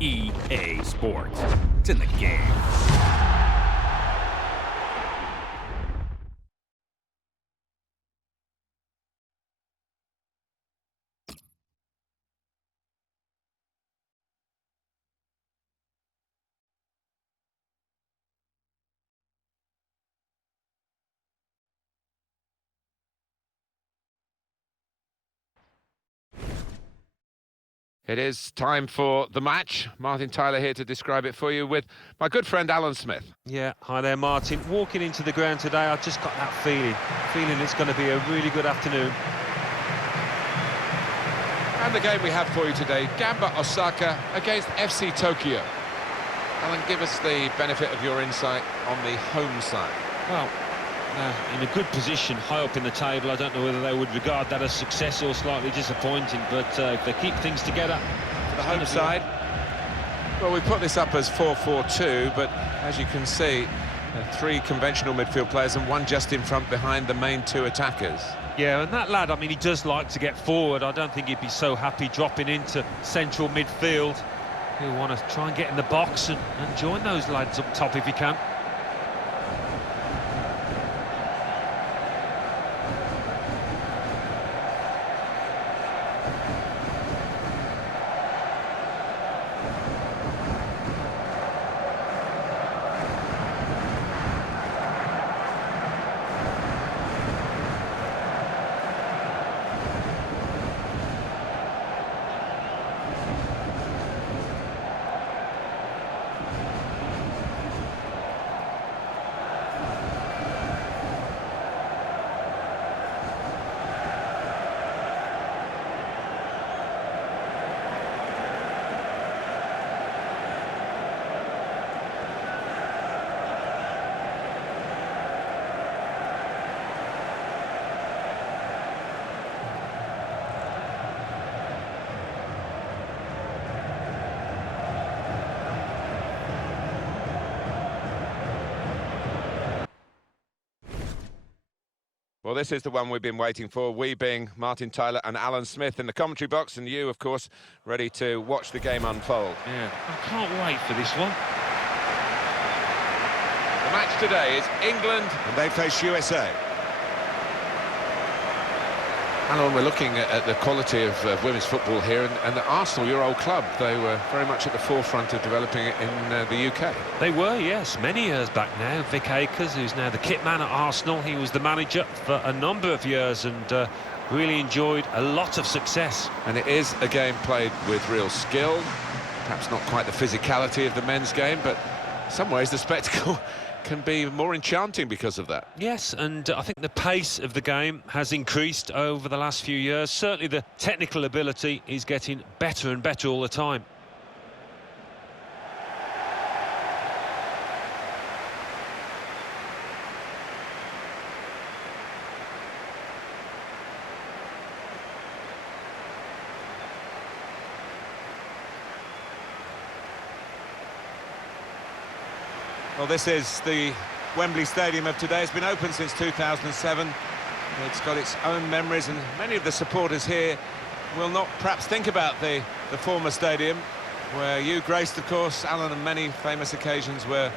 EA Sports. It's in the game. It is time for the match. Martin Tyler here to describe it for you with my good friend Alan Smith. Yeah, hi there, Martin. Walking into the ground today, I've just got that feeling it's going to be a really good afternoon. And the game we have for you today, Gamba Osaka against FC Tokyo. Alan, give us the benefit of your insight on the home side. Well, in a good position, high up in the table. I don't know whether they would regard that as success or slightly disappointing, but if they keep things together... For the home side, well, we put this up as 4-4-2, but as you can see, three conventional midfield players and one just in front behind the main two attackers. Yeah, and that lad, I mean, he does like to get forward. I don't think he'd be so happy dropping into central midfield. He'll want to try and get in the box and join those lads up top if he can. Well, this is the one we've been waiting for, we being Martin Tyler and Alan Smith in the commentary box, and you, of course, ready to watch the game unfold. Yeah, I can't wait for this one. The match today is England, and they face USA. Alan, we're looking at the quality of women's football here, and at Arsenal, your old club, they were very much at the forefront of developing it in the UK. They were, yes, many years back now. Vic Akers, who's now the kit man at Arsenal, he was the manager for a number of years and really enjoyed a lot of success. And it is a game played with real skill, perhaps not quite the physicality of the men's game, but in some ways the spectacle can be more enchanting because of that. Yes, and I think the pace of the game has increased over the last few years. Certainly the technical ability is getting better and better all the time. Well, this is the Wembley Stadium of today. It's been open since 2007. It's got its own memories, and many of the supporters here will not perhaps think about the former stadium, where you graced, of course, Alan, and many famous occasions were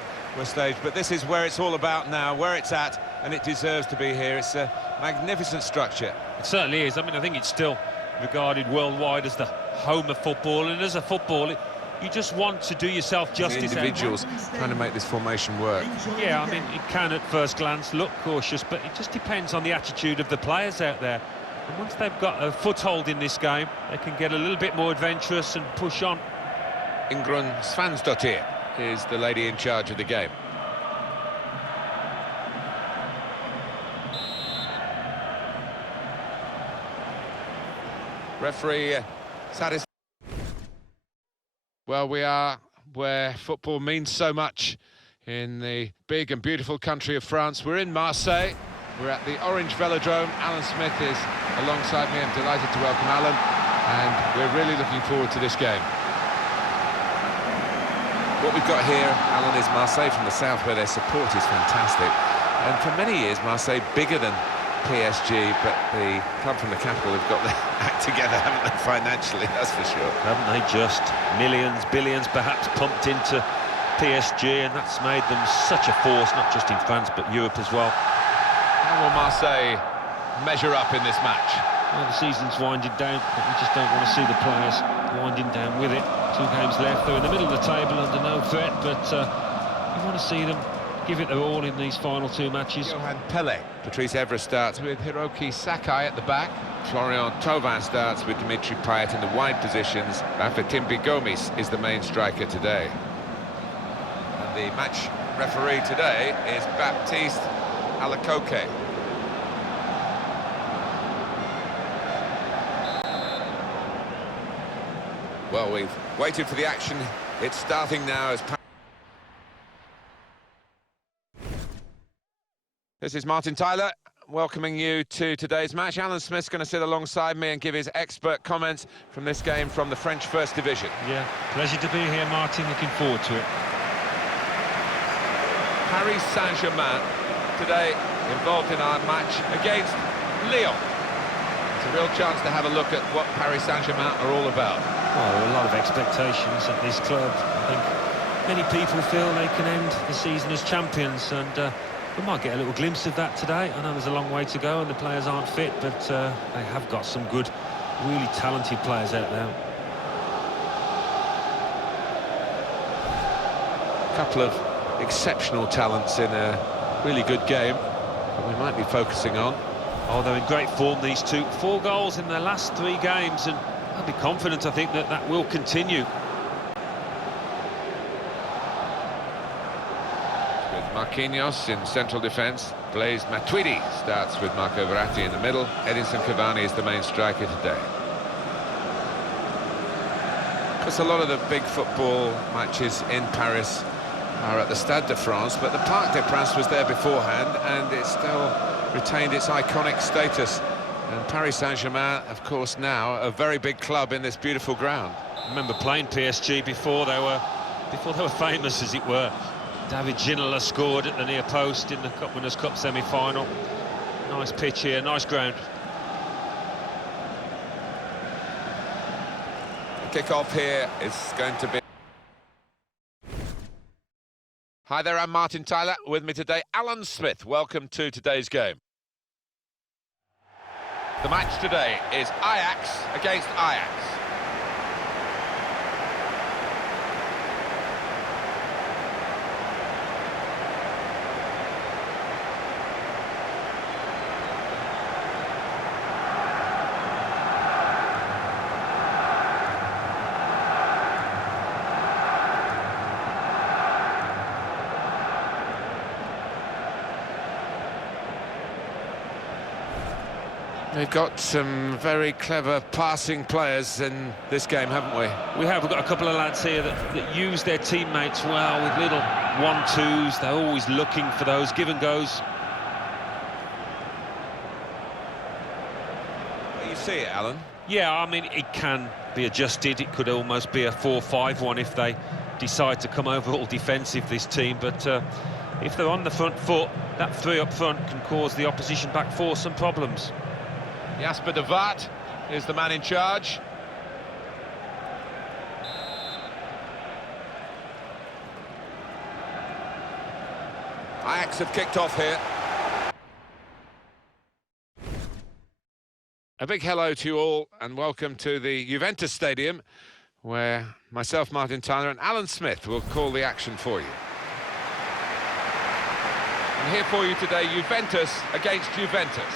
staged. But this is where it's all about now, where it's at, and it deserves to be here. It's a magnificent structure. It certainly is. I mean, I think it's still regarded worldwide as the home of football, and as a footballer, you just want to do yourself justice. The individuals trying to make this formation work. Yeah, I mean, it can at first glance look cautious, but it just depends on the attitude of the players out there. And once they've got a foothold in this game, they can get a little bit more adventurous and push on. Ingrun Svansdottir is the lady in charge of the game. Referee satisfied. Well, we are where football means so much in the big and beautiful country of France. We're in Marseille. We're at the Orange Velodrome. Alan Smith is alongside me. I'm delighted to welcome Alan, and we're really looking forward to this game. What we've got here, Alan, is Marseille from the south, where their support is fantastic. And for many years, Marseille bigger than PSG, but the club from the capital have got their act together, haven't they, financially, that's for sure. Haven't they just? Millions, billions perhaps pumped into PSG, and that's made them such a force, not just in France, but Europe as well. How will Marseille measure up in this match? Well, the season's winding down, but we just don't want to see the players winding down with it. 2 games left, they're in the middle of the table under no threat, but you want to see them give it their all in these final 2 matches. Johan Pele. Patrice Evra starts with Hiroki Sakai at the back. Florian Thauvin starts with Dimitri Payet in the wide positions. Bafétimbi Gomis is the main striker today. And the match referee today is Baptiste Alacoque. Well, we've waited for the action. It's starting now as... This is Martin Tyler, welcoming you to today's match. Alan Smith's going to sit alongside me and give his expert comments from this game from the French First Division. Yeah, pleasure to be here, Martin. Looking forward to it. Paris Saint-Germain today involved in our match against Lyon. It's a real chance to have a look at what Paris Saint-Germain are all about. Well, there are a lot of expectations at this club. I think many people feel they can end the season as champions, and we might get a little glimpse of that today. I know there's a long way to go and the players aren't fit, but they have got some good, really talented players out there. A couple of exceptional talents in a really good game that we might be focusing on. Oh, they're in great form, these two. 4 goals in their last 3 games, and I'll be confident, I think, that that will continue. Marquinhos in central defence. Blaise Matuidi starts with Marco Verratti in the middle. Edinson Cavani is the main striker today. Because a lot of the big football matches in Paris are at the Stade de France, but the Parc des Princes was there beforehand, and it still retained its iconic status. And Paris Saint-Germain, of course, now a very big club in this beautiful ground. I remember playing PSG before they were famous, as it were. David Ginola scored at the near post in the Cup Winners' Cup semi-final. Nice pitch here, nice ground. The kick-off here is going to be... Hi there, I'm Martin Tyler. With me today, Alan Smith. Welcome to today's game. The match today is Ajax against Ajax. We've got some very clever passing players in this game, haven't we? We have. We've got a couple of lads here that use their teammates well with little 1-2s. They're always looking for those give-and-goes. You see it, Alan? Yeah, I mean, it can be adjusted. It could almost be a 4-5-1 if they decide to come over all defensive, this team. But if they're on the front foot, that 3 up front can cause the opposition back 4 some problems. Jasper de Vaart is the man in charge. Ajax have kicked off here. A big hello to you all and welcome to the Juventus Stadium, where myself, Martin Tyler, and Alan Smith will call the action for you. And here for you today, Juventus against Juventus.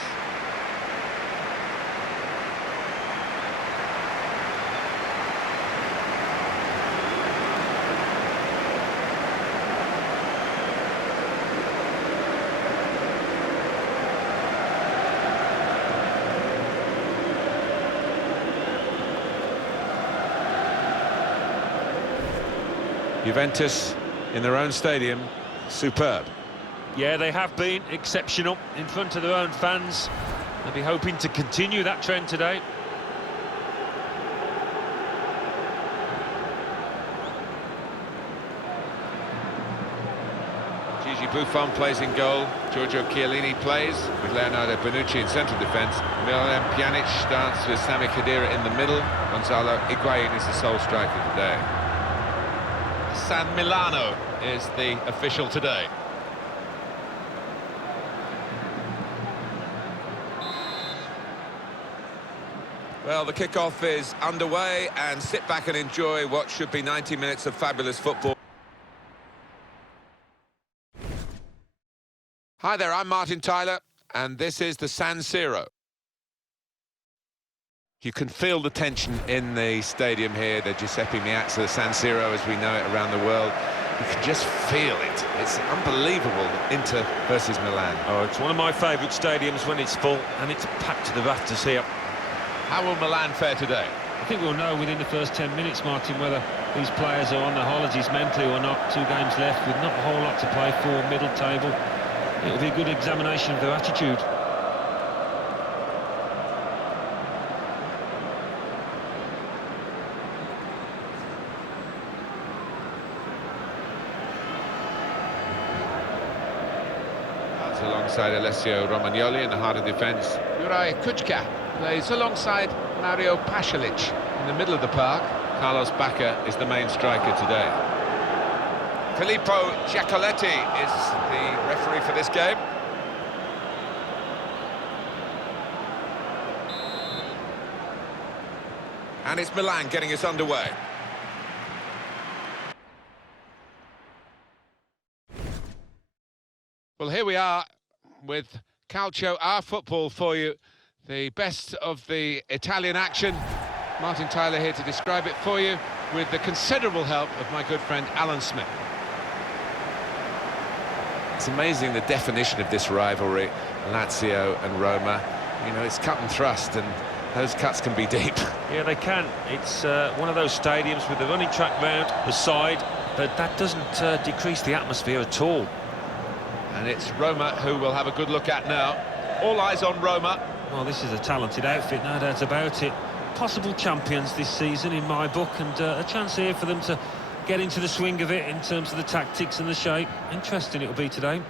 Juventus in their own stadium, superb. Yeah, they have been exceptional in front of their own fans. They'll be hoping to continue that trend today. Gigi Gianluigi Buffon plays in goal. Giorgio Chiellini plays with Leonardo Bonucci in central defence. Miralem Pjanic starts with Sami Khedira in the middle. Gonzalo Higuain is the sole striker today. San Milano is the official today. Well, the kickoff is underway, and sit back and enjoy what should be 90 minutes of fabulous football. Hi there, I'm Martin Tyler, and this is the San Siro. You can feel the tension in the stadium here, the Giuseppe Meazza, the San Siro as we know it around the world. You can just feel it. It's unbelievable, Inter versus Milan. Oh, it's one of my favourite stadiums when it's full, and it's packed to the rafters here. How will Milan fare today? I think we'll know within the first 10 minutes, Martin, whether these players are on their holidays mentally or not. 2 games left with not a whole lot to play for, middle table. It'll be a good examination of their attitude. That's alongside Alessio Romagnoli in the heart of defence. Juraj Kučka plays alongside Mario Pasalic in the middle of the park. Carlos Bacca is the main striker today. Filippo Giacoletti is the referee for this game. And it's Milan getting us underway. Well, here we are with Calcio, our football for you. The best of the Italian action. Martin Tyler here to describe it for you with the considerable help of my good friend Alan Smith. It's amazing the definition of this rivalry, Lazio and Roma. You know, it's cut and thrust, and those cuts can be deep. Yeah, they can. It's one of those stadiums with the running track round the side, but that doesn't decrease the atmosphere at all. And it's Roma who we'll have a good look at now. All eyes on Roma. Well, this is a talented outfit, no doubt about it. Possible champions this season in my book, and a chance here for them to get into the swing of it in terms of the tactics and the shape. Interesting it'll be today.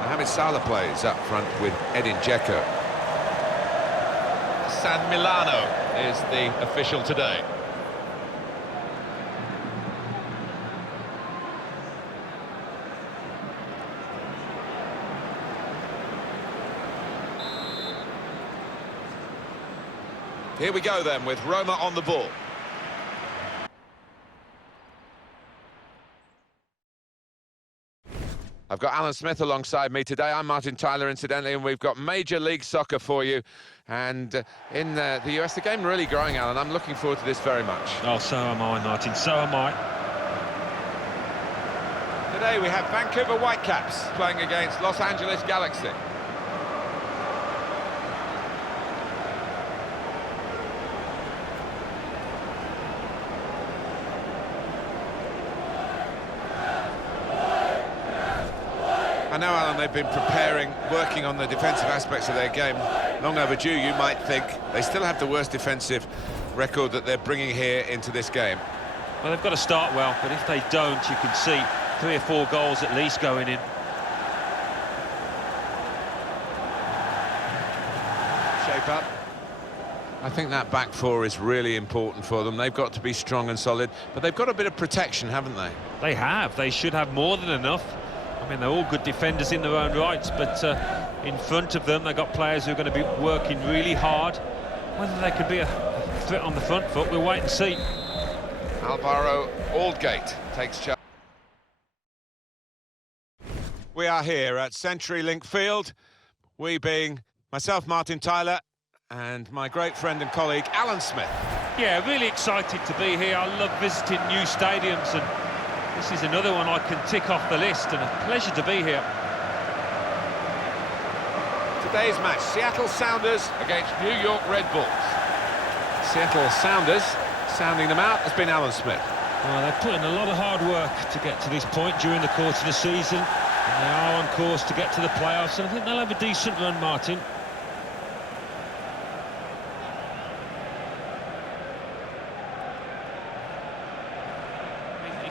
Mohamed Salah plays up front with Edin Dzeko. San Milano is the official today. Here we go then, with Roma on the ball. I've got Alan Smith alongside me today. I'm Martin Tyler, incidentally, and we've got Major League Soccer for you. And in the US, the game really growing, Alan. I'm looking forward to this very much. Oh, so am I, Martin, so am I. Today we have Vancouver Whitecaps playing against Los Angeles Galaxy. I know, Alan, they've been preparing, working on the defensive aspects of their game. Long overdue, you might think. They still have the worst defensive record that they're bringing here into this game. Well, they've got to start well, but if they don't, you can see 3 or 4 goals at least going in. Shape up. I think that back four is really important for them. They've got to be strong and solid, but they've got a bit of protection, haven't they? They have. They should have more than enough. I mean, they're all good defenders in their own rights, but in front of them, they've got players who are going to be working really hard. Whether they could be a threat on the front foot, we'll wait and see. Alvaro Aldgate takes charge. We are here at CenturyLink Field, we being myself, Martin Tyler, and my great friend and colleague, Alan Smith. Yeah, really excited to be here. I love visiting new stadiums, and this is another one I can tick off the list, and a pleasure to be here. Today's match, Seattle Sounders against New York Red Bulls. Seattle Sounders, sounding them out, has been Alan Smith. Well, they've put in a lot of hard work to get to this point during the course of the season, and they are on course to get to the playoffs, and I think they'll have a decent run, Martin.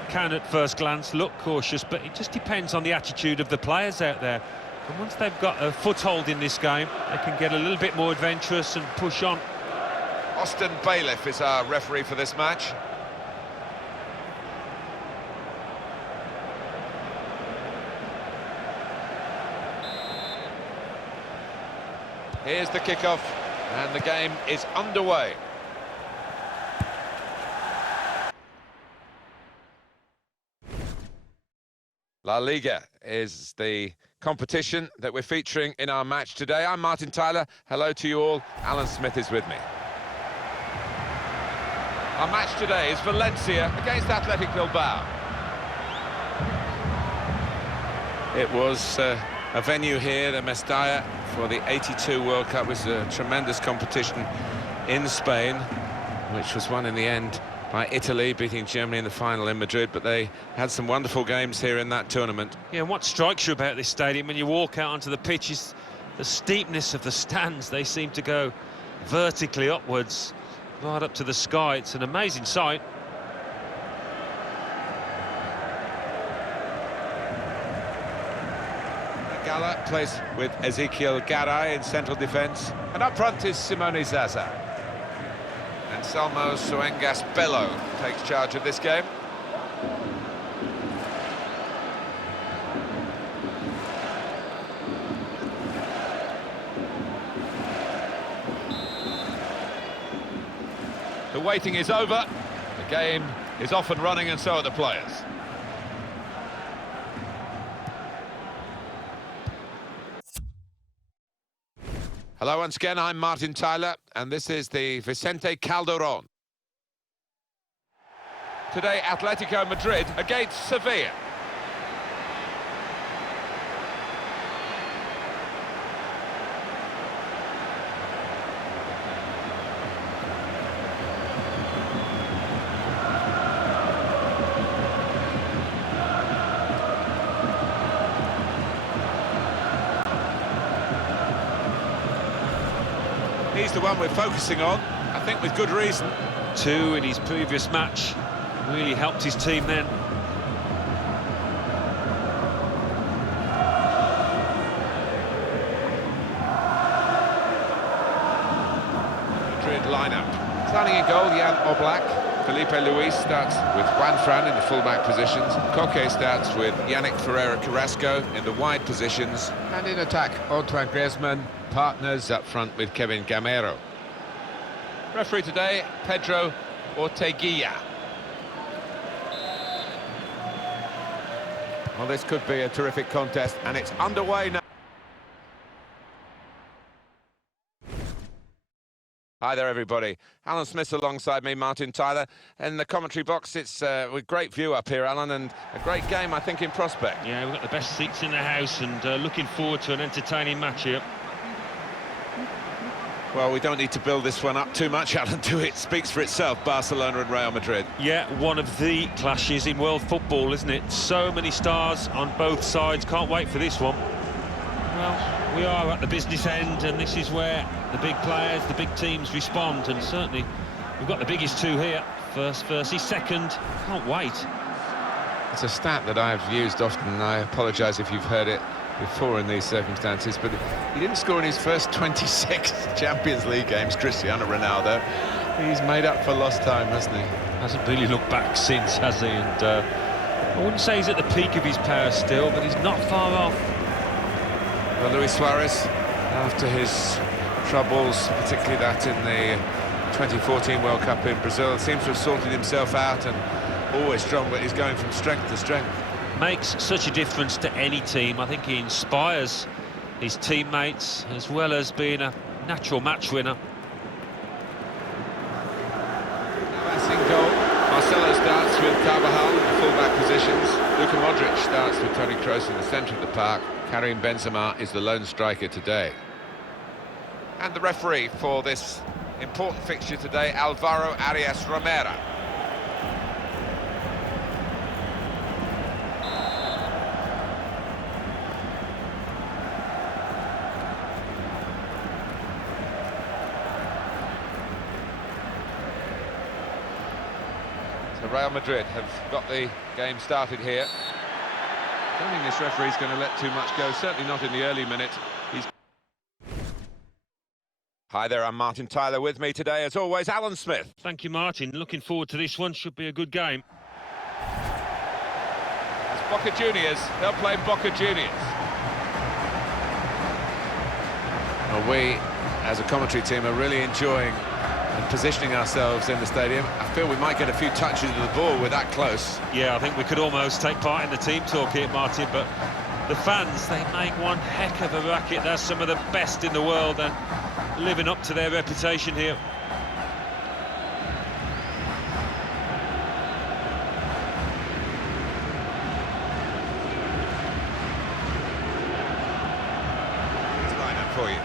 can at first glance look cautious, but it just depends on the attitude of the players out there. And once they've got a foothold in this game, they can get a little bit more adventurous and push on. Austin Bailiff is our referee for this match. Here's the kickoff, and the game is underway. La Liga is the competition that we're featuring in our match today. I'm Martin Tyler. Hello to you all. Alan Smith is with me. Our match today is Valencia against Athletic Bilbao. It was a venue here, the Mestalla, for the '82 World Cup. It was a tremendous competition in Spain, which was won in the end by Italy, beating Germany in the final in Madrid, but they had some wonderful games here in that tournament. Yeah, and what strikes you about this stadium when you walk out onto the pitch is the steepness of the stands. They seem to go vertically upwards, right up to the sky. It's an amazing sight. Gala plays with Ezequiel Garay in central defence, and up front is Simone Zaza. And Salmo Suengas Bello takes charge of this game. The waiting is over. The game is off and running, and so are the players. Hello once again, I'm Martin Tyler, and this is the Vicente Calderon. Today, Atletico Madrid against Sevilla. He's the one we're focusing on, I think with good reason. 2 in his previous match, really helped his team then. Madrid lineup. Starting in goal, Jan Oblak. Felipe Luis starts with Juan Fran in the full-back positions. Koke starts with Yannick Ferreira Carrasco in the wide positions. And in attack, Antoine Griezmann partners up front with Kevin Gamero. Referee today, Pedro Orteguilla. Well, this could be a terrific contest, and it's underway now. Hi there, everybody. Alan Smith alongside me, Martin Tyler. In the commentary box, it's with great view up here, Alan, and a great game, I think, in prospect. Yeah, we've got the best seats in the house, and looking forward to an entertaining match here. Well, we don't need to build this one up too much, Alan, do it? Speaks for itself, Barcelona and Real Madrid. Yeah, one of the clashes in world football, isn't it? So many stars on both sides. Can't wait for this one. Well, we are at the business end, and this is where the big players, the big teams respond, and certainly we've got the biggest 2 here. First versus second. Can't wait. It's a stat that I've used often, and I apologise if you've heard it before in these circumstances, but he didn't score in his first 26 Champions League games, Cristiano Ronaldo. He's made up for lost time, hasn't he? Hasn't really looked back since, has he? And I wouldn't say he's at the peak of his power still, but he's not far off. Well, Luis Suarez, after his troubles, particularly that in the 2014 World Cup in Brazil, seems to have sorted himself out and always strong, but he's going from strength to strength. Makes such a difference to any team. I think he inspires his teammates as well as being a natural match winner. That's in goal. Marcelo starts with Carvajal in the full-back positions. Luka Modric starts with Toni Kroos in the centre of the park. Karim Benzema is the lone striker today. And the referee for this important fixture today, Alvaro Arias Romero. So Real Madrid have got the game started here. I don't think this referee's going to let too much go, certainly not in the early minutes. Hi there, I'm Martin Tyler. With me today, as always, Alan Smith. Thank you, Martin. Looking forward to this one. Should be a good game. It's Boca Juniors. They'll play Boca Juniors. Well, we, as a commentary team, are really enjoying and positioning ourselves in the stadium. I feel we might get a few touches of the ball. We're that close. Yeah, I think we could almost take part in the team talk here, Martin, but the fans, they make one heck of a racket. They're some of the best in the world and living up to their reputation here. For you.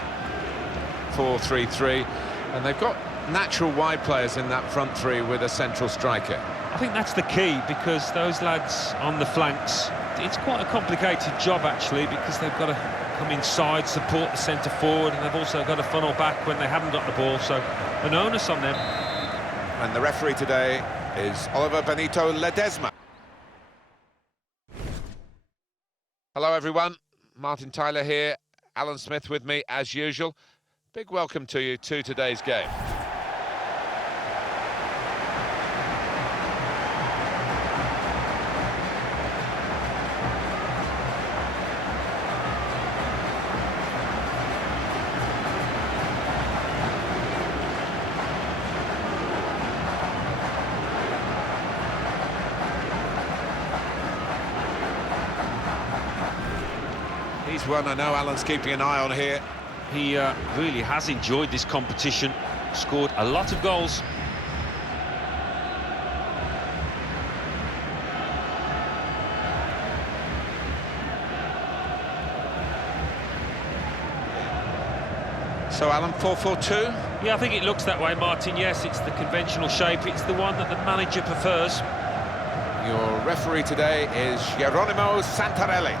4-3-3, and they've got natural wide players in that front three with a central striker. I think that's the key, because those lads on the flanks, it's quite a complicated job actually, because they've got to come inside, support the centre forward, and they've also got to funnel back when they haven't got the ball, so an onus on them. And the referee today is Oliver Benito Ledesma. Hello everyone, Martin Tyler here, Alan Smith with me as usual. Big welcome to you to today's game. He's one I know Alan's keeping an eye on here. He really has enjoyed this competition, scored a lot of goals. So Alan, 4-4-2? Yeah, I think it looks that way, Martin. Yes, it's the conventional shape. It's the one that the manager prefers. Your referee today is Geronimo Santarelli.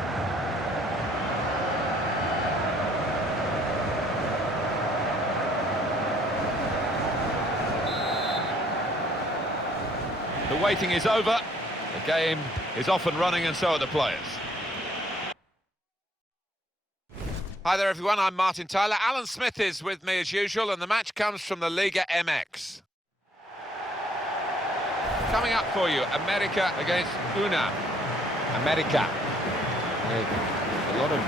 The waiting is over, the game is off and running, and so are the players. Hi there everyone, I'm Martin Tyler. Alan Smith is with me as usual, and the match comes from the Liga MX. Coming up for you, America against Una. America. A lot of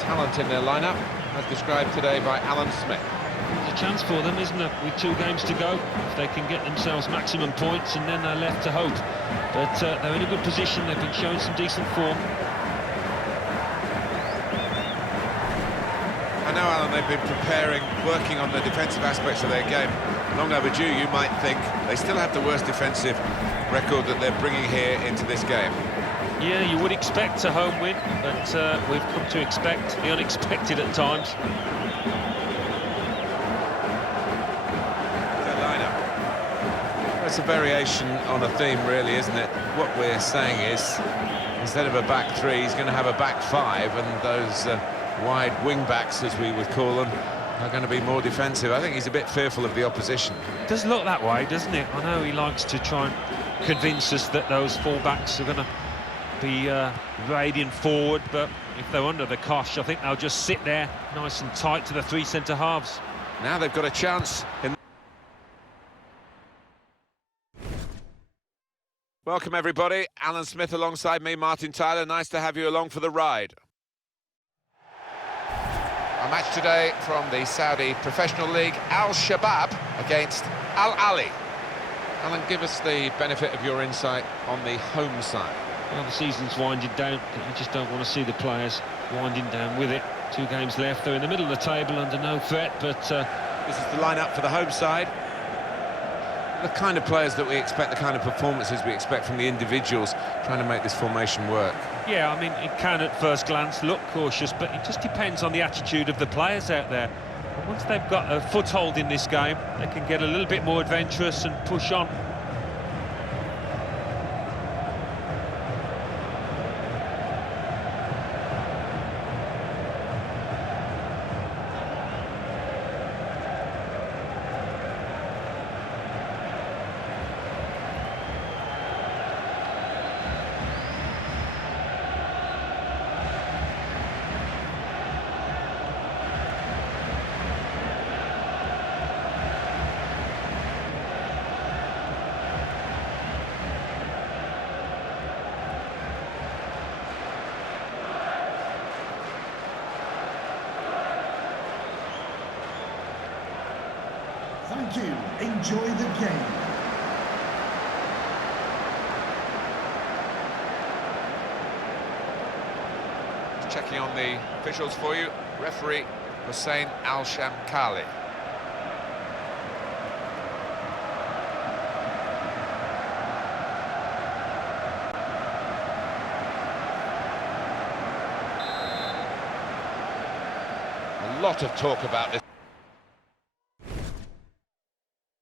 talent in their lineup, as described today by Alan Smith. There's a chance for them, isn't it, with 2 games to go, if they can get themselves maximum points, and then they're left to hope. But they're in a good position, they've been showing some decent form. I know, Alan, they've been preparing, working on the defensive aspects of their game. Long overdue, you might think. They still have the worst defensive record that they're bringing here into this game. Yeah, you would expect a home win, but we've come to expect the unexpected at times. It's a variation on a theme, really, isn't it? What we're saying is, instead of a back three, he's going to have a back five, and those wide wing-backs, as we would call them, are going to be more defensive. I think he's a bit fearful of the opposition. It does look that way, doesn't it? I know he likes to try and convince us that those full-backs are going to be raiding forward, but if they're under the cosh, I think they'll just sit there nice and tight to the 3 centre-halves. Now they've got a chance in... Welcome everybody, Alan Smith alongside me, Martin Tyler. Nice to have you along for the ride. Our match today from the Saudi Professional League, Al-Shabaab against Al-Ahli. Alan, give us the benefit of your insight on the home side. Well, the season's winding down, but you just don't want to see the players winding down with it. 2 games left, they're in the middle of the table under no threat, but... This is the lineup for the home side. The kind of players that we expect, the kind of performances we expect from the individuals trying to make this formation work. Yeah, I mean, it can at first glance look cautious, but it just depends on the attitude of the players out there. And once they've got a foothold in this game, they can get a little bit more adventurous and push on. Thank you. Enjoy the game. Checking on the officials for you. Referee Hussein Al-Shamkali. A lot of talk about this.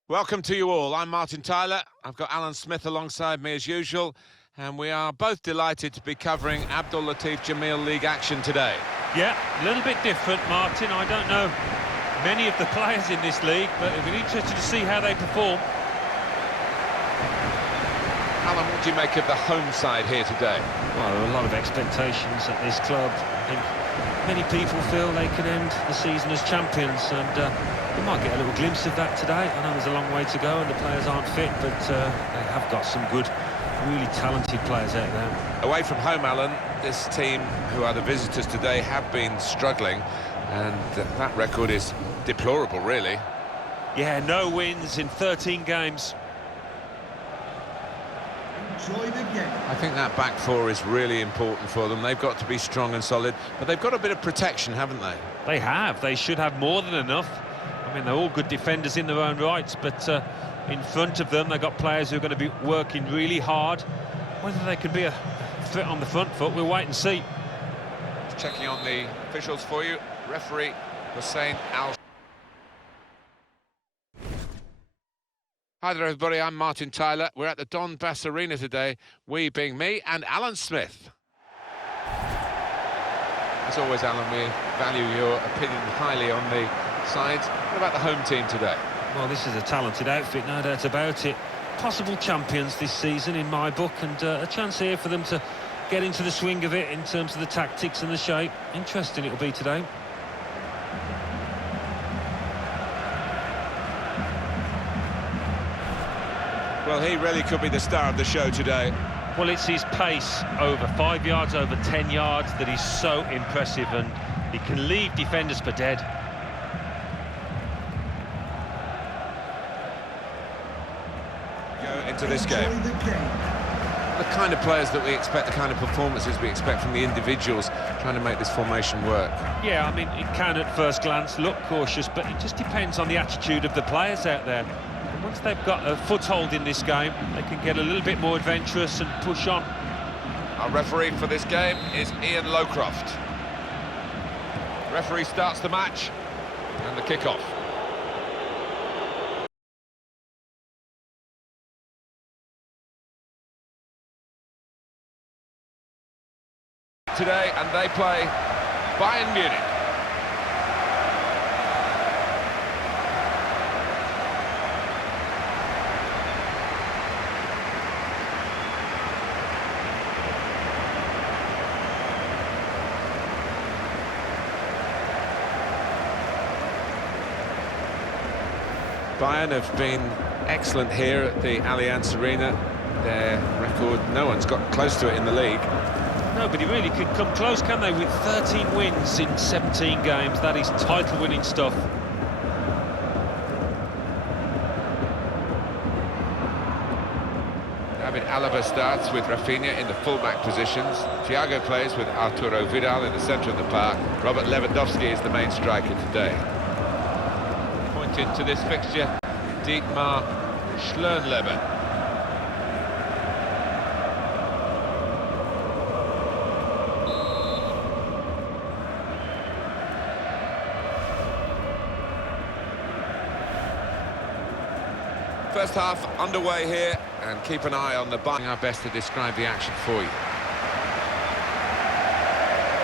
Welcome to you all. I'm Martin Tyler. I've got Alan Smith alongside me as usual, and we are both delighted to be covering Abdul Latif Jamil League action today. Yeah, a little bit different, Martin. I don't know many of the players in this league, but it'll be interesting to see how they perform. Alan, what do you make of the home side here today? Well, there are a lot of expectations at this club. I think many people feel they can end the season as champions, and we might get a little glimpse of that today. I know there's a long way to go and the players aren't fit, but they have got some good, really talented players out there. Away from home, Alan, this team, who are the visitors today, have been struggling, and that record is deplorable, really. Yeah, no wins in 13 games. Enjoy the game. I think that back four is really important for them. They've got to be strong and solid, but they've got a bit of protection, haven't they? They have. They should have more than enough. I mean, they're all good defenders in their own rights, but in front of them, they've got players who are going to be working really hard. Whether they can be a threat on the front foot, we'll wait and see. Checking on the officials for you. Referee Hussein Al. Hi there, everybody. I'm Martin Tyler. We're at the Veltins-Arena today, we being me and Alan Smith. As always, Alan, we value your opinion highly on the sides. What about the home team today? Well, this is a talented outfit, no doubt about it. Possible champions this season in my book, and a chance here for them to get into the swing of it in terms of the tactics and the shape. Interesting it'll be today. Well, he really could be the star of the show today. Well, it's his pace over 5 yards, over 10 yards that is so impressive, and he can leave defenders for dead. Go into this game. The kind of players that we expect, the kind of performances we expect from the individuals trying to make this formation work. Yeah, I mean, it can at first glance look cautious, but it just depends on the attitude of the players out there. And once they've got a foothold in this game, they can get a little bit more adventurous and push on. Our referee for this game is Ian Lowcroft. Referee starts the match and the kick-off. Today, and they play Bayern Munich. Bayern have been excellent here at the Allianz Arena. Their record, no one's got close to it in the league. Nobody really could come close, can they, with 13 wins in 17 games? That is title-winning stuff. David Alaba starts with Rafinha in the full-back positions. Thiago plays with Arturo Vidal in the centre of the park. Robert Lewandowski is the main striker today. Pointed to this fixture, Dietmar Schlönleber. First half underway here, and keep an eye on the bar. Doing our best to describe the action for you.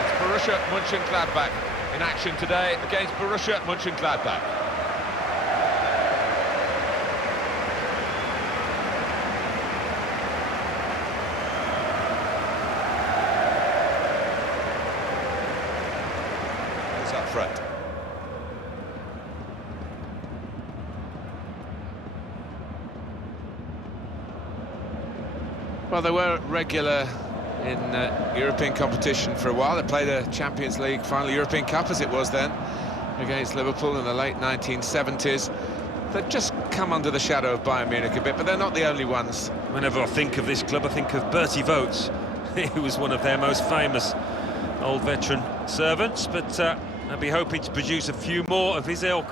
It's Borussia Mönchengladbach in action today against Borussia Mönchengladbach. Who's up front? Well, they were regular in European competition for a while. They played a Champions League final, European Cup as it was then, against Liverpool in the late 1970s. they've just come under the shadow of Bayern Munich a bit, but they're not the only ones. Whenever I think of this club, I think of Bertie Vogts. He was one of their most famous old veteran servants, but they'll be hoping to produce a few more of his ilk.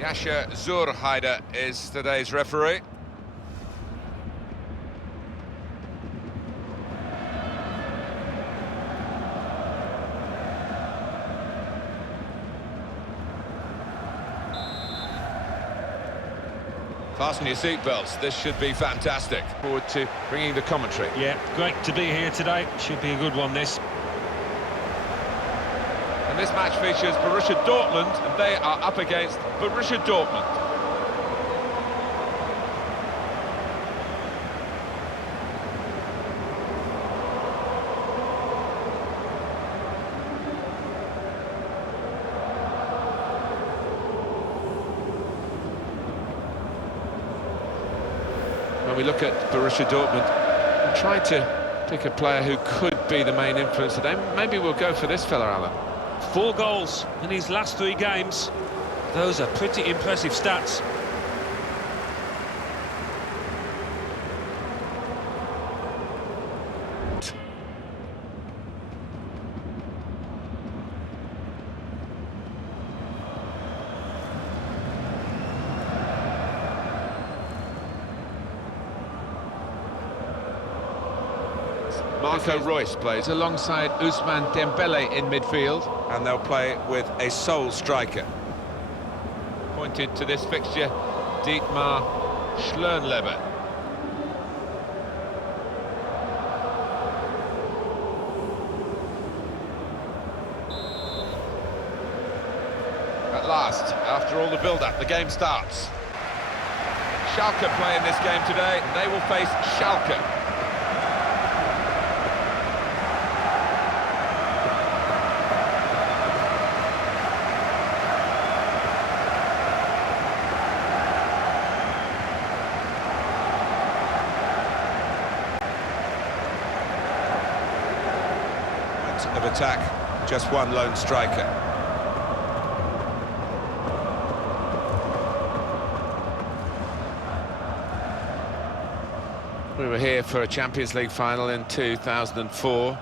Yasha Zurhaider is today's referee. Fasten your seatbelts, this should be fantastic. Forward to bringing the commentary. Yeah, great to be here today. Should be a good one, this. And this match features Borussia Dortmund, and they are up against Borussia Dortmund. When we look at Borussia Dortmund, I'm trying to pick a player who could be the main influence today. Maybe we'll go for this fella, Alan. 4 goals in his last 3 games. Those are pretty impressive stats. Marco Reus plays alongside Ousmane Dembele in midfield, and they'll play with a sole striker. Pointed to this fixture, Dietmar Schlernleber. At last, after all the build-up, the game starts. Schalke play in this game today, and they will face Schalke. Of attack, just one lone striker. We were here for a Champions League final in 2004.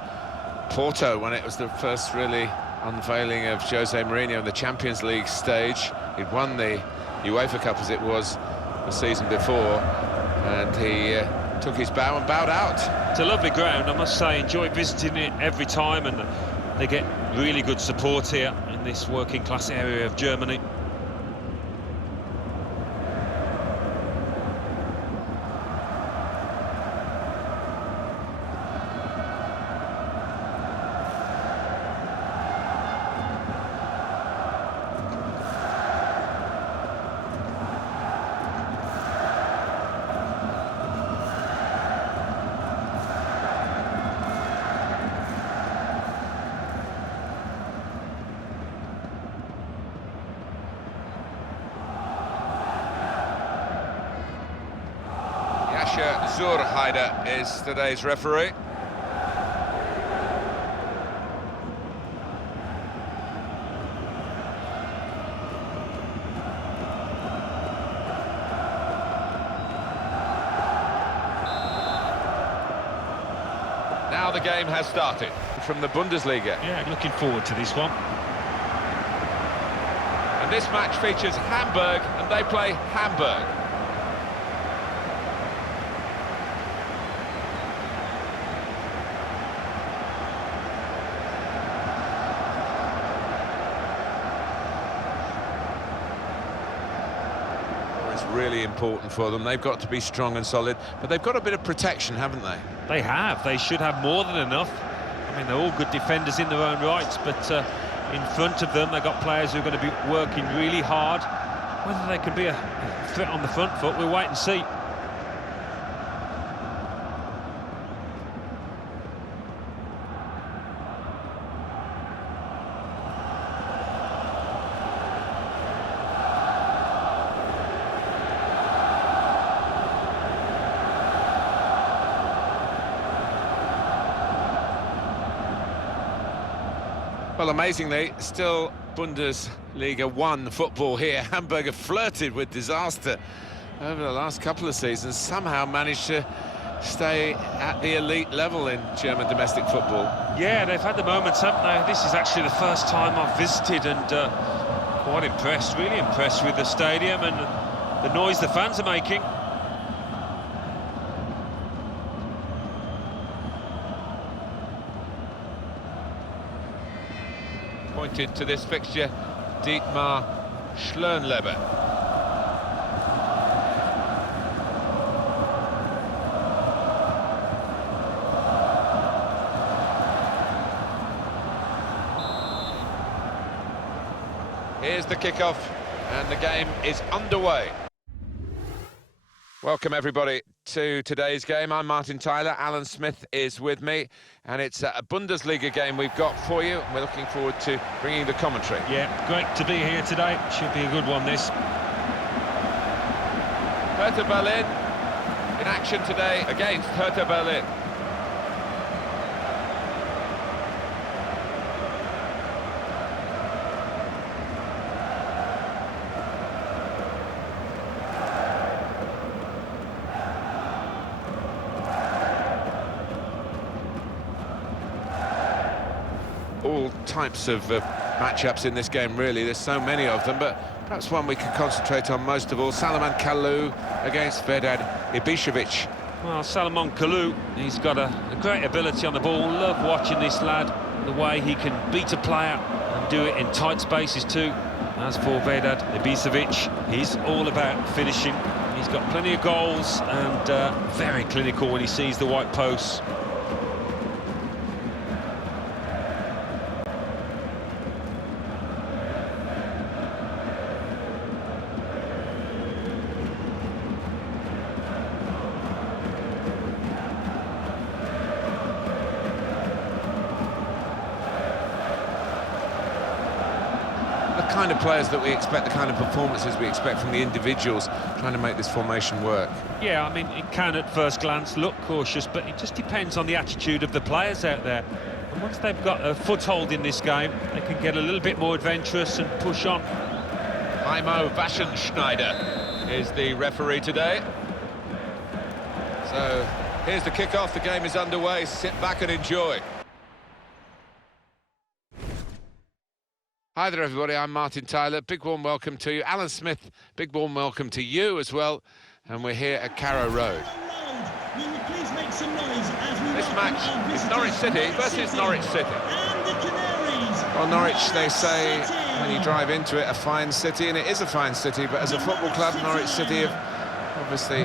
Porto, when it was the first really unveiling of Jose Mourinho on the Champions League stage. He'd won the UEFA Cup as it was the season before, and he took his bow and bowed out. It's a lovely ground, I must say. Enjoy visiting it every time, and they get really good support here in this working class area of Germany. Zurhaider is today's referee. Now the game has started from the Bundesliga. Yeah, looking forward to this one. And this match features Hamburg, and they play Hamburg. Really important for them. They've got to be strong and solid, but they've got a bit of protection, haven't they? They have. They should have more than enough. I mean, they're all good defenders in their own rights, but in front of them, they've got players who are going to be working really hard. Whether they can be a threat on the front foot, we'll wait and see. Well, amazingly, still Bundesliga 1 football here. Hamburg have flirted with disaster over the last couple of seasons, somehow managed to stay at the elite level in German domestic football. Yeah, they've had the moments, haven't they? This is actually the first time I've visited, and quite impressed, really impressed with the stadium and the noise the fans are making. Pointed to this fixture, Dietmar Schönleber. Here's the kickoff, and the game is underway. Welcome everybody to today's game. I'm Martin Tyler, Alan Smith is with me, and it's a Bundesliga game we've got for you, and we're looking forward to bringing the commentary. Yeah, great to be here today. Should be a good one, this. Hertha Berlin in action today against Hertha Berlin. All types of matchups in this game, really. There's so many of them, but perhaps one we can concentrate on most of all. Salomon Kalou against Vedad Ibišević. Well, Salomon Kalou, he's got a great ability on the ball. Love watching this lad, the way he can beat a player and do it in tight spaces too. As for Vedad Ibišević, he's all about finishing. He's got plenty of goals and very clinical when he sees the white posts. The kind of players that we expect, the kind of performances we expect from the individuals trying to make this formation work. Yeah, I mean, it can at first glance look cautious, but it just depends on the attitude of the players out there. And once they've got a foothold in this game, they can get a little bit more adventurous and push on. Heimo Waschenschneider is the referee today. So here's the kickoff, the game is underway, sit back and enjoy. Hi there everybody, I'm Martin Tyler, big warm welcome to you. Alan Smith, big warm welcome to you as well. And we're here at Carrow Road. This match is Norwich City versus Norwich City. Well, Norwich, they say, when you drive into it, a fine city, and it is a fine city, but as a football club, Norwich City have obviously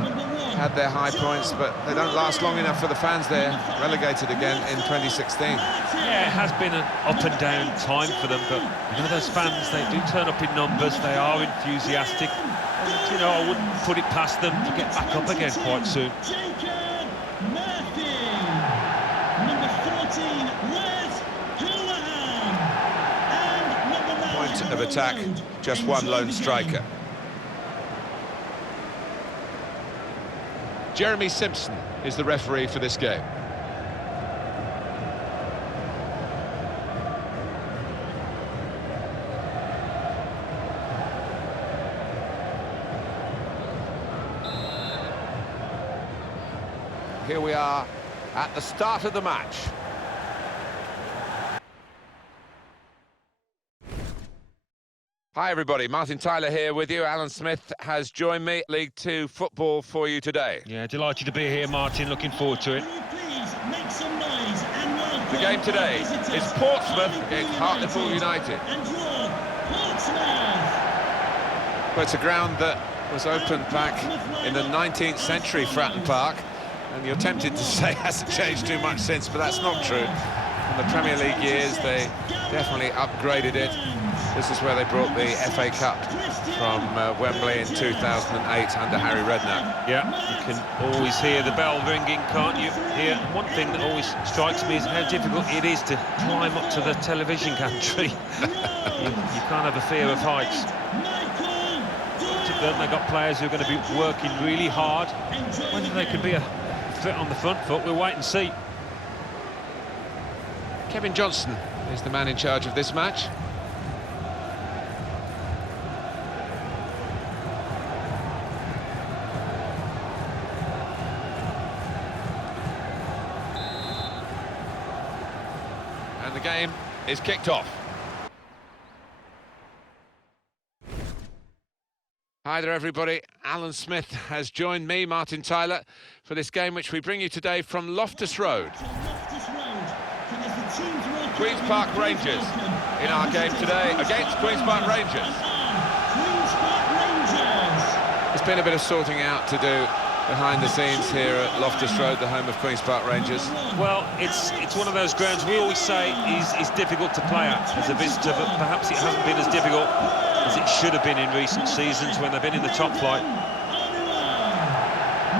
had their high points, but they don't last long enough for the fans. They're relegated again in 2016. Yeah, it has been an up and down time for them, but you know, those fans, they do turn up in numbers, they are enthusiastic. And, you know, I wouldn't put it past them to get back up again quite soon. Point of attack, just one lone striker. Jeremy Simpson is the referee for this game. Here we are at the start of the match. Hi everybody, Martin Tyler here with you. Alan Smith has joined me. League Two football for you today. Yeah, delighted to be here, Martin. Looking forward to it. The game today is Portsmouth against Hartlepool United. Well, it's a ground that was opened back in the 19th century, Fratton Park, and you're tempted to say it hasn't changed too much since, but that's not true. from the Premier League years. They definitely upgraded it. This is where they brought the FA Cup from Wembley in 2008 under Harry Redknapp. Yeah, you can always hear the bell ringing, can't you? Here, one thing that always strikes me is how difficult it is to climb up to the television gantry. you can't have a fear of heights. They've got players who are going to be working really hard. Whether they can be a fit on the front foot, we'll wait and see. Kevin Johnson is the man in charge of this match. And the game is kicked off. Hi there everybody, Alan Smith has joined me, Martin Tyler, for this game which we bring you today from Loftus Road. Queen's Park Rangers in our game today against Queen's Park Rangers. There's been a bit of sorting out to do behind the scenes here at Loftus Road, the home of Queen's Park Rangers. Well, it's one of those grounds we always say is difficult to play at as a visitor, but perhaps it hasn't been as difficult as it should have been in recent seasons when they've been in the top flight.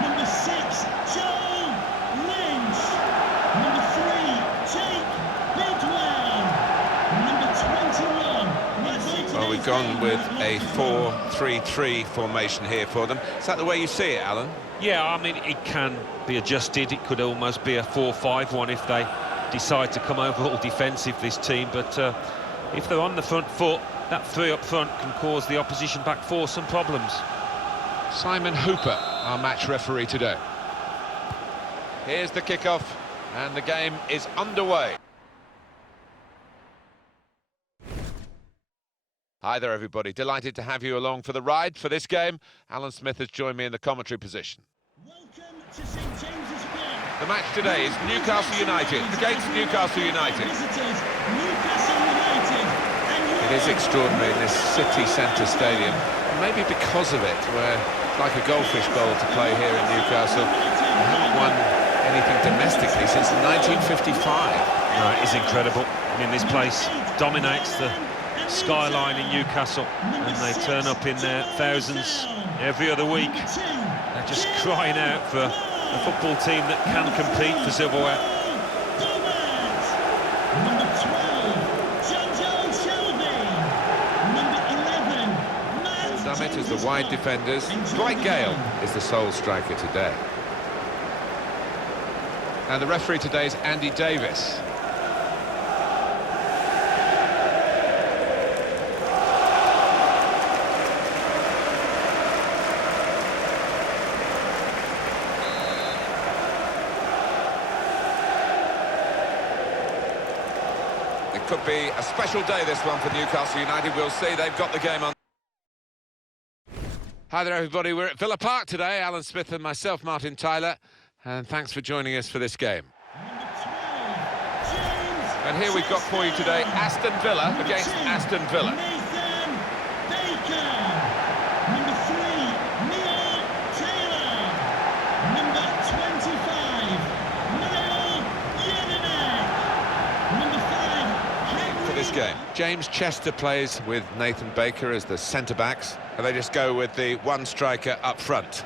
Number 6, Joel Lynch. Number 3, Jake Bidwell. Number 21. Well, we've gone with a 4-3-3 formation here for them. Is that the way you see it, Alan? Yeah, I mean, it can be adjusted. It could almost be a 4-5-1 if they decide to come over all defensive, this team. But if they're on the front foot, that three up front can cause the opposition back four some problems. Simon Hooper, our match referee today. Here's the kickoff, and the game is underway. Hi there, everybody. Delighted to have you along for the ride for this game. Alan Smith has joined me in the commentary position. Welcome to St James's Park. The match today is Newcastle United against Newcastle United. Visitors, Newcastle United. It is extraordinary in this city centre stadium, maybe because of it, where it's like a goldfish bowl to play here in Newcastle. They haven't won anything domestically since 1955. No, it is incredible. I mean, this place dominates the skyline in Newcastle, and they turn up in their thousands every other week. They're just crying out for a football team that can compete for silverware. Number 12, Shelby. Number 11, Matt Summit as the wide defenders. Dwight Gale is the sole striker today. And the referee today is Andy Davis. It could be a special day, this one, for Newcastle United. We'll see. They've got the game on. Hi there, everybody. We're at Villa Park today. Alan Smith and myself, Martin Tyler. And thanks for joining us for this game. And here we've got for you today Aston Villa against Aston Villa. Nathan Baker. Number 3, Neil Taylor. Number 25, Niall Jelinek. Number 5, For this game, James Chester plays with Nathan Baker as the centre-backs, and they just go with the one striker up front.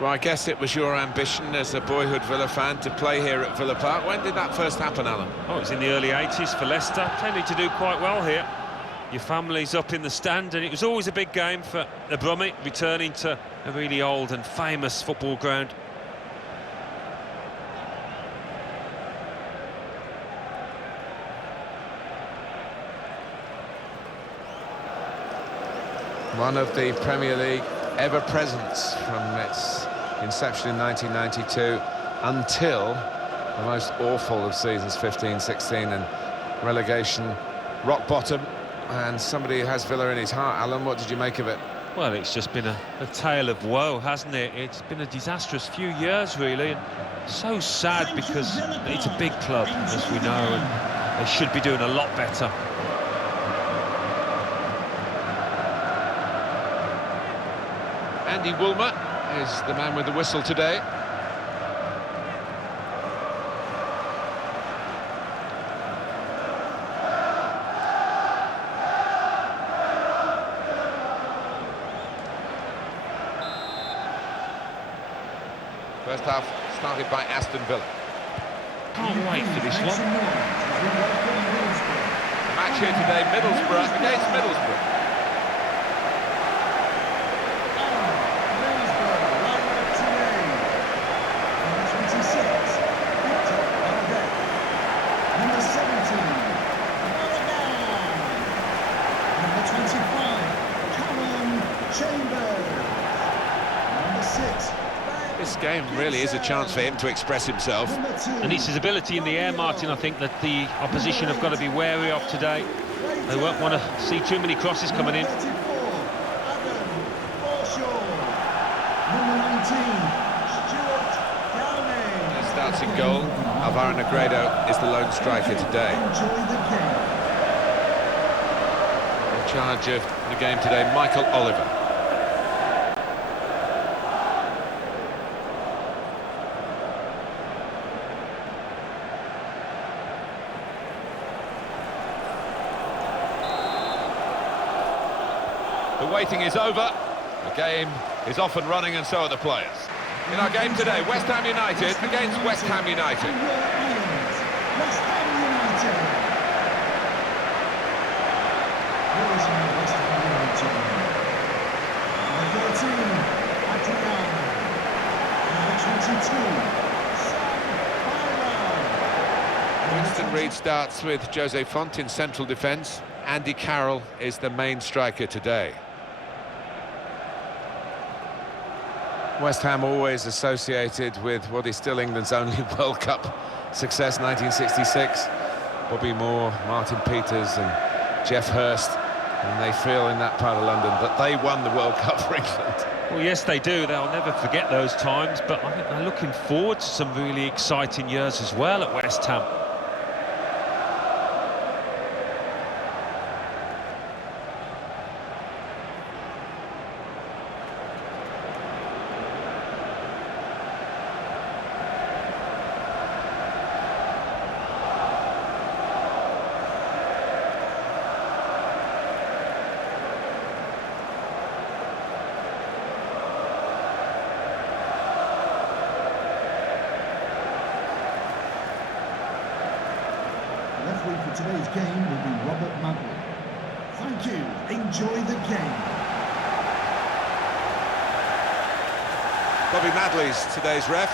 Well, I guess it was your ambition as a boyhood Villa fan to play here at Villa Park. When did that first happen, Alan? Oh, it was in the early 80s for Leicester. Tended to do quite well here. Your family's up in the stand, and it was always a big game for the Brummie, returning to a really old and famous football ground. One of the Premier League ever-presents from its inception in 1992 until the most awful of seasons, 15-16, and relegation, rock bottom, and somebody who has Villa in his heart. Alan, what did you make of it? Well, it's just been a tale of woe, hasn't it? It's been a disastrous few years, really, and so sad because it's a big club, as we know, and they should be doing a lot better. Andy Woolmer is the man with the whistle today. First half started by Aston Villa. Can't wait for this one. The match here today, Middlesbrough against Middlesbrough. This game really is a chance for him to express himself. And it's his ability in the air, Martin, I think that the opposition have got to be wary of today. They won't want to see too many crosses coming in. Number 19, Stuart Downing. He starts in goal. Alvaro Negredo is the lone striker today. Enjoy the game. In charge of the game today, Michael Oliver. The waiting is over. The game is off and running, and so are the players. In our game today, West Ham United against West Ham United. West Ham United. Here is our West Ham United. Number 13, Adrian. Number 22, Sam Byron. Winston Reid starts with Jose Font in central defence. Andy Carroll is the main striker today. West Ham always associated with what is still England's only World Cup success, 1966. Bobby Moore, Martin Peters and Geoff Hurst. And they feel in that part of London that they won the World Cup for England. Well, yes, they do. They'll never forget those times, but I think they're looking forward to some really exciting years as well at West Ham. Referee for today's game will be Robert Madley. Thank you. Enjoy the game. Bobby Madley's today's ref.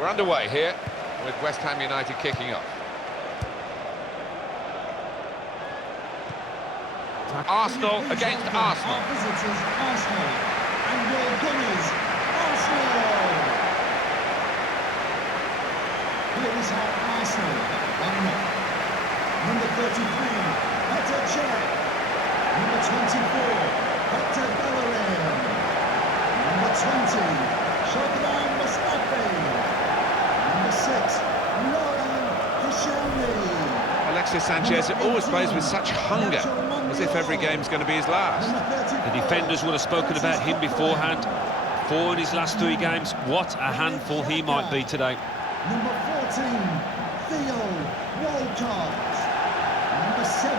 We're underway here with West Ham United kicking off. Arsenal against Arsenal. Our visitors, Arsenal. And your gunners, Arsenal. Here is our Arsenal line up. Number 33, Petr Cech. Number 24, Hector Bellerin. Number 20, Shkodran Mustafi. Number 6, Laurent Koscielny. Alexis Sanchez always plays with such hunger, as if every game's going to be his last. The defenders would have spoken about him beforehand. 4 in his last 3 games. What a handful he might be today. Number 14, Theo Walcott. Number 7,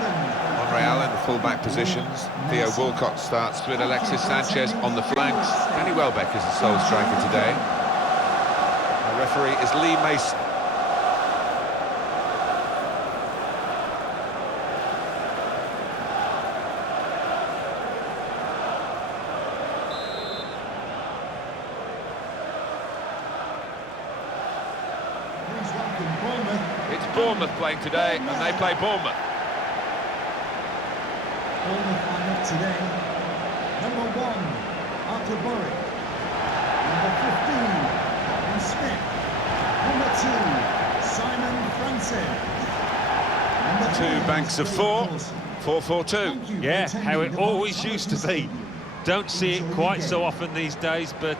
Monreal in the full-back positions. Theo Walcott starts with Alexis Sanchez on the flanks. Danny Welbeck is the sole striker today. The referee is Lee Mason. please welcome Bournemouth. It's Bournemouth playing today, and they play Bournemouth. Bournemouth line up today. Number 1, Arthur Borwick. Number 15, Aaron Smith. Number 2, Simon Francis. Number 2 banks of 4, 4-4-2. Yeah, how it always used to be. Don't see it quite so often these days, but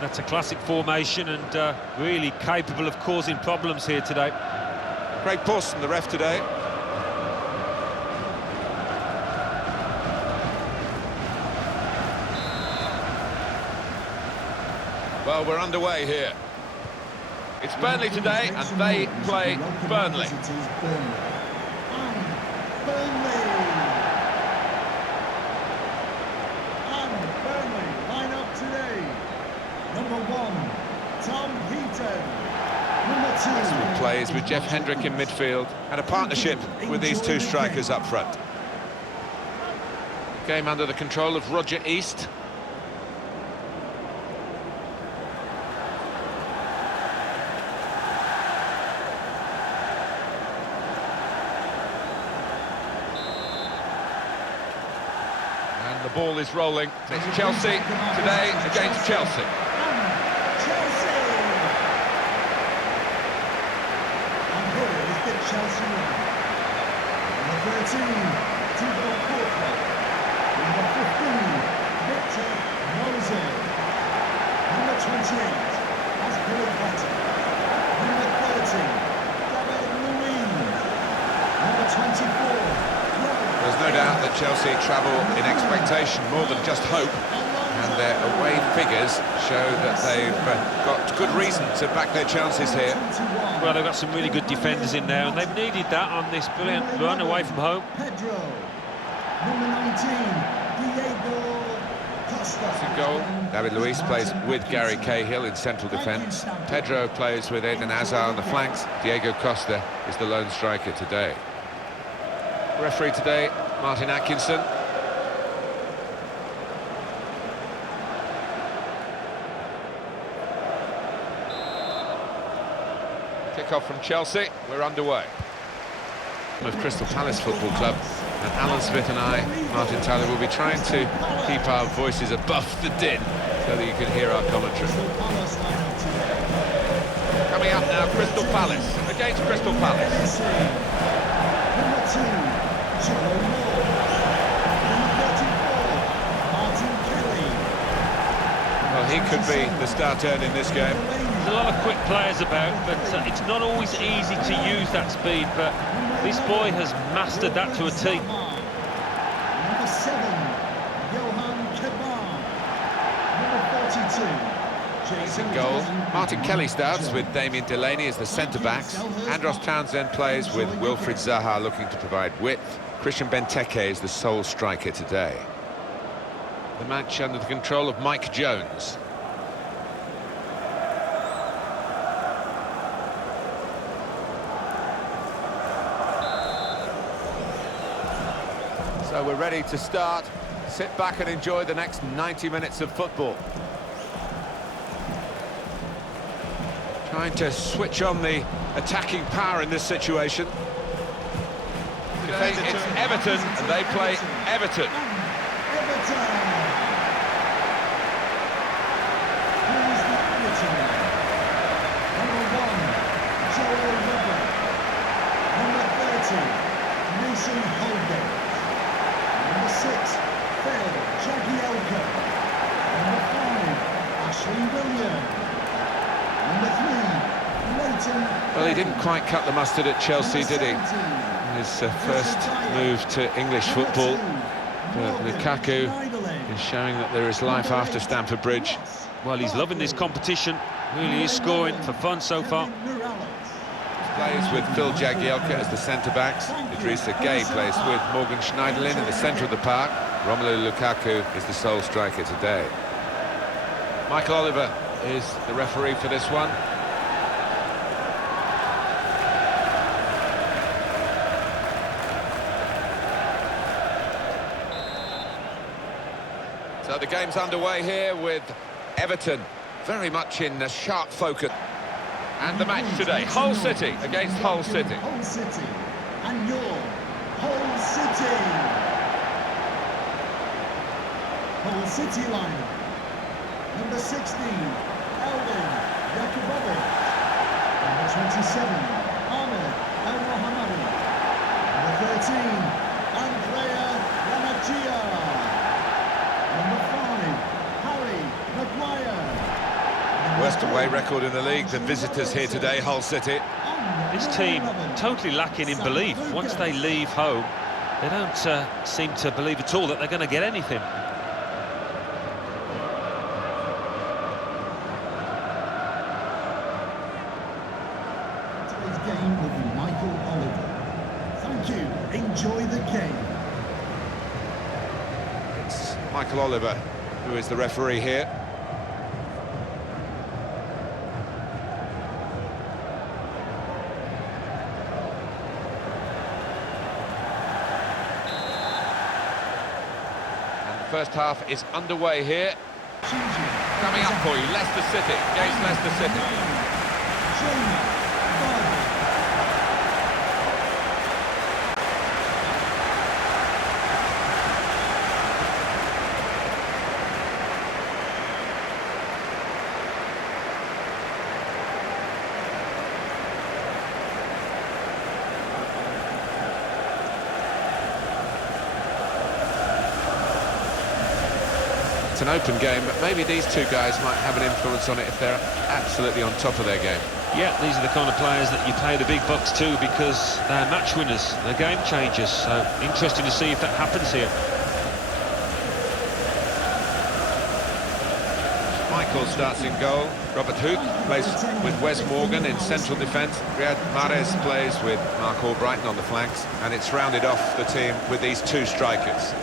that's a classic formation and really capable of causing problems here today. Craig Pawson, the ref today. Well, we're underway here. It's Burnley today, and they play Burnley. Burnley line up today. Number 1, Tom Heaton. Number 2. Westwood plays with Jeff Hendrick in midfield and a partnership with these two strikers up front. Game under the control of Roger East. And the ball is rolling. It's Chelsea today against Chelsea. Chelsea line. Number 13, Thibaut Courtois. Number 15, Victor Moses. Number 28, Aspilicueta. Number 30, David Luiz. Number 24, There's no doubt that Chelsea travel in expectation more than just hope, and their away figures show that they've got good reason to back their chances here. Well, they've got some really good defenders in there, and they've needed that on this brilliant run away from home. Pedro. Number 19, Diego Costa. That's a goal. David Luiz plays with Gary Cahill in central defence. Pedro plays with Eden Hazard on the flanks. Diego Costa is the lone striker today. Referee today, Martin Atkinson. Kick-off from Chelsea, we're underway. With Crystal Palace Football Club, and Alan Smith and I, Martin Tyler, will be trying to keep our voices above the din so that you can hear our commentary. Coming up now, Crystal Palace against Crystal Palace. Number 2, Joe Moore. Number 34, Martin Kelly. Well, he could be the star turn in this game. There's a lot of quick players about, but it's not always easy to use that speed, but this boy has mastered that to a T. Number 7, Johan Kebar. Number 42, Jason Goal. Johnson. Martin Kelly starts with Damien Delaney as the centre-backs. Andros Townsend plays with Wilfried Zaha looking to provide width. Christian Benteke is the sole striker today. The match under the control of Mike Jones. So we're ready to start. Sit back and enjoy the next 90 minutes of football. Trying to switch on the attacking power in this situation. It's Everton, and they play Everton. Everton. Who's the Everton? Number 1, Joel Webber. Number 30, Mason Holgate. Number 6, Phil Jagielka. Number 5, Ashley Williams. Number 3, Leighton. Well, he didn't quite cut the mustard at Chelsea, did he? His first move to English football. But Lukaku is showing that there is life after Stamford Bridge. Well, he's loving this competition. Really is scoring for fun so far. Plays with Phil Jagielka as the centre-backs. Idrissa Gueye plays with Morgan Schneiderlin in the centre of the park. Romelu Lukaku is the sole striker today. Michael Oliver is the referee for this one. So the game's underway here with Everton very much in sharp focus. And the match today, Hull City against Hull City. Hull City and your Hull City. Hull City lineup. Number 16, Eldin Jakubovic. Number 27, Ahmed El Mohammadi. Number 13, Andrea Ranaccia. Number 5, Harry Maguire. Worst away record in the league, the visitors here today, Hull City. This team totally lacking in belief. Once they leave home, they don't seem to believe at all that they're going to get anything. Today's game enjoy the game. It's Michael Oliver who is the referee here. And the first half is underway here. Coming up for you, Leicester City against Leicester City. It's an open game, but maybe these two guys might have an influence on it if they're absolutely on top of their game. Yeah, these are the kind of players that you pay the big bucks to because they're match winners, they're game changers. So interesting to see if that happens here. Michael starts in goal. Robert Huth plays with Wes Morgan in central defence. Riyad Mahrez plays with Mark Albrighton on the flanks. And it's rounded off the team with these two strikers.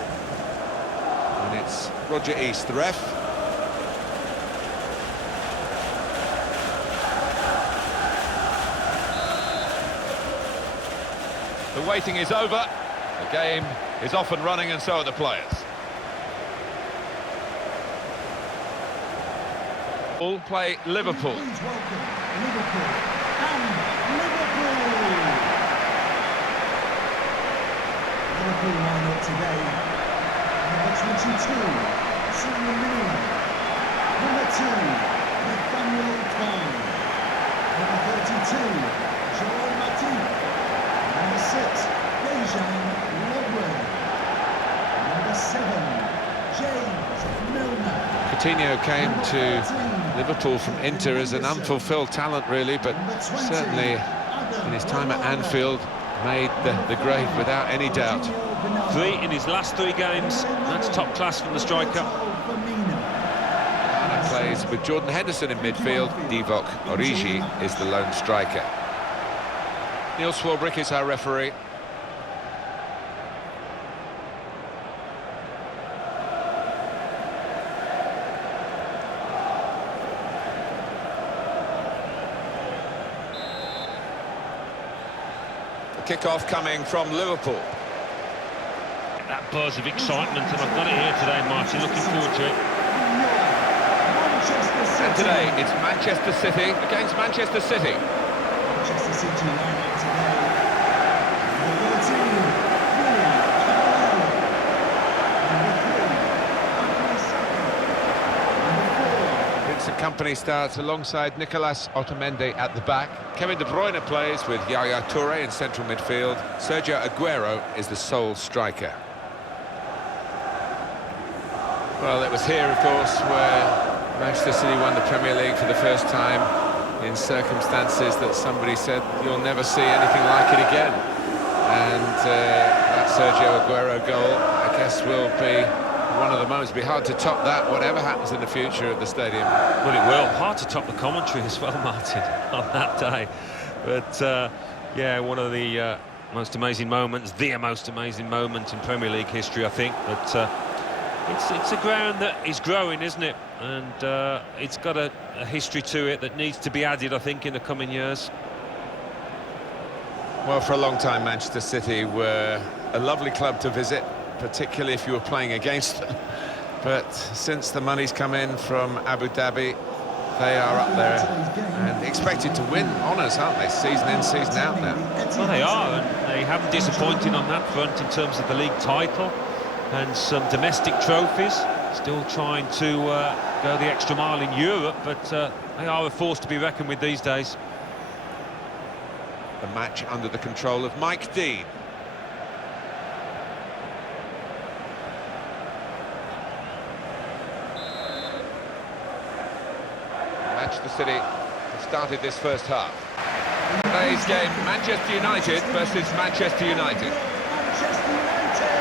And it's Roger East, the ref. The waiting is over. The game is off and running, and so are the players. All play Liverpool. Please welcome Liverpool and Liverpool. Liverpool line up today. Number 22, Siro Milan. Number 2, Nathaniel Khan. Number 32, Joel Matip. Number 6, Dejan Lovren. Number 7, James Milner. Coutinho came to Liverpool from Inter as an unfulfilled talent, really, but certainly in his time at Anfield made the grade without any doubt. 3 in his last 3 games. That's top class from the striker. And plays with Jordan Henderson in midfield. Divock Origi is the lone striker. Neil Swarbrick is our referee. The kickoff coming from Liverpool. That buzz of excitement, and I've got it here today, Martin. Looking forward to it. And today it's Manchester City against Manchester City. Manchester City line up today. Number 14, Vincent Kompany starts alongside Nicolas Otamendi at the back. Kevin De Bruyne plays with Yaya Toure in central midfield. Sergio Aguero is the sole striker. Well, it was here, of course, where Manchester City won the Premier League for the first time in circumstances that somebody said you'll never see anything like it again. And that Sergio Aguero goal, I guess, will be one of the moments. It'll be hard to top that, whatever happens in the future of the stadium. Well, it will. Hard to top the commentary as well, Martin, on that day. But, yeah, one of the most amazing moments, the most amazing moment in Premier League history, I think. But it's a ground that is growing, isn't it? And it's got a history to it that needs to be added, I think, in the coming years. Well, for a long time, Manchester City were a lovely club to visit, particularly if you were playing against them. But since the money's come in from Abu Dhabi, they are up there and expected to win honours, aren't they? Season in, season out now. Well, they are, and they haven't disappointed on that front in terms of the league title and some domestic trophies. Still trying to go the extra mile in Europe, but they are a force to be reckoned with these days. The match under the control of Mike Dean. Manchester City have started this first half. Today's game, Manchester United versus Manchester United. Manchester United!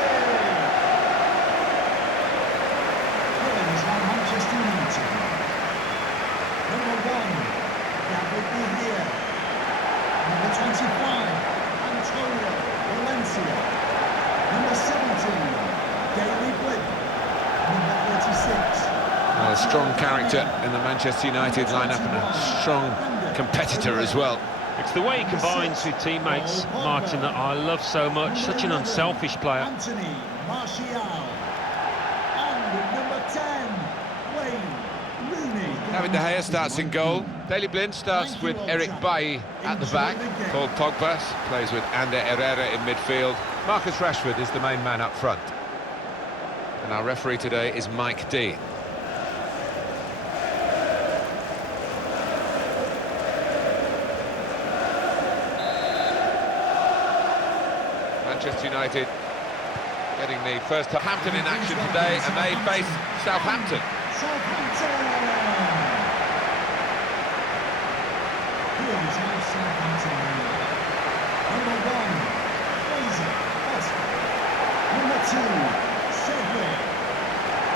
Here is how Manchester United. Number 1, David De Gea. Number 25, Antonio Valencia. strong character in the Manchester United lineup and a strong competitor as well. It's the way he combines with teammates, Martin, that I love so much. Such an unselfish player. Anthony Martial. And number 10, Wayne Rooney. David De Gea starts in goal. Daley Blind starts with Eric Bailly at the back. Paul Pogba plays with Ander Herrera in midfield. Marcus Rashford is the main man up front. And our referee today is Mike Dean. Manchester United getting the first Hampton in action today, and they face Southampton. Here's how Southampton win. Number 1, Fraser Oscar. Number 2, Cedric.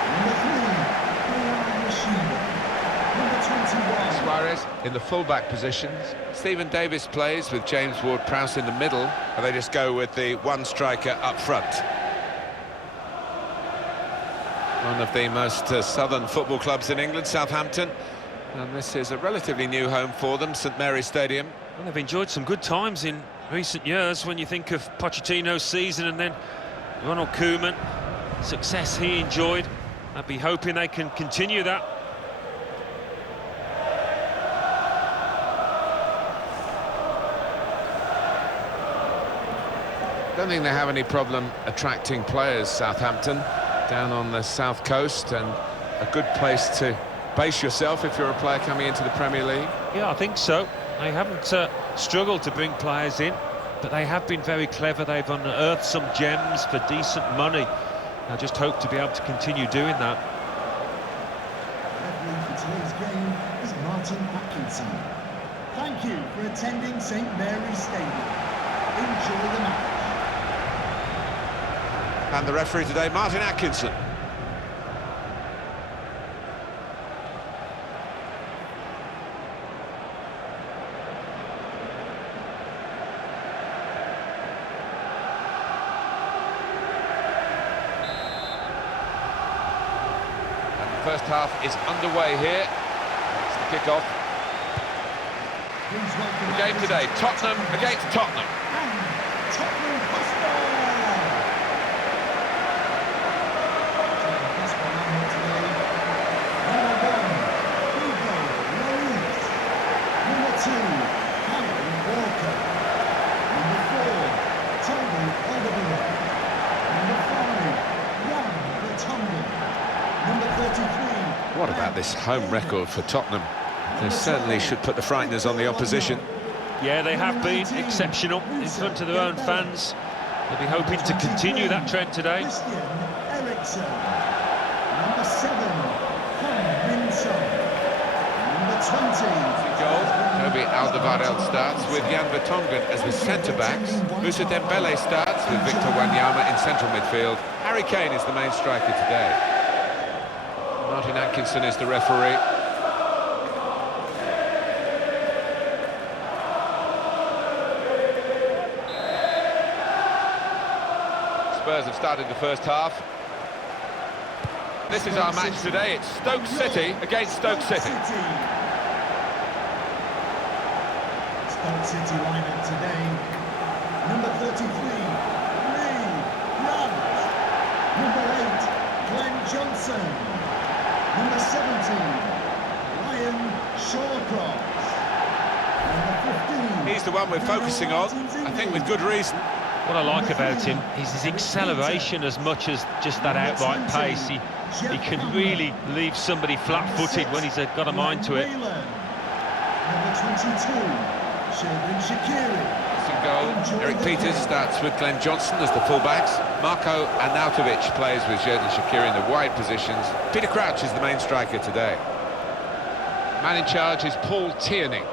Number 3, Brian Rashida. Number 21. Suarez in the full-back positions. Stephen Davis plays with James Ward-Prowse in the middle, and they just go with the one striker up front. One of the most southern football clubs in England, Southampton, and this is a relatively new home for them, St Mary's Stadium. Well, they've enjoyed some good times in recent years when you think of Pochettino's season and then Ronald Koeman, success he enjoyed. I'd be hoping they can continue that. Don't think they have any problem attracting players, Southampton, down on the south coast, and a good place to base yourself if you're a player coming into the Premier League. Yeah, I think so. They haven't struggled to bring players in, but they have been very clever. They've unearthed some gems for decent money. I just hope to be able to continue doing that. Referee for today's game is Martin Atkinson. Thank you for attending St Mary's Stadium. Enjoy the match. And the referee today, Martin Atkinson. First half is underway here. It's the kick-off. The game today, Tottenham against Tottenham. And Tottenham Hotspur. Number 1, Hugo Lloris. Number 2, Harry Walker. Number 4, Tony Oliver. Number 5, Jan Vertonghen. Number 33. What about this home record for Tottenham? They certainly should put the frighteners on the opposition. Yeah, they have been exceptional in front of their own fans. They'll be hoping to continue that trend today. Eriksen. Number 7, Min-Son. Number 20. Goal, Toby Alderweireld starts with Jan Vertonghen as the centre-backs. Moussa Dembele starts with Victor Wanyama in central midfield. Harry Kane is the main striker today. Martin Atkinson is the referee. Spurs have started the first half. This is our match today. It's Stoke City against Stoke City. Stoke City lineup today. Number 33, Lee Grant. Number 8, Glenn Johnson. Number 17, Ryan Shawcross. Number 15. He's the one we're focusing on, I think with good reason. What I like about him is his acceleration as much as just that outright pace. He can really leave somebody flat-footed when he's got a mind to it. Number 22, Sheldon Shaqiri. Goal. Eric Peters starts with Glenn Johnson as the fullbacks. Marko Arnautovic plays with Xherdan Shaqiri in the wide positions. Peter Crouch is the main striker today. Man in charge is Paul Tierney.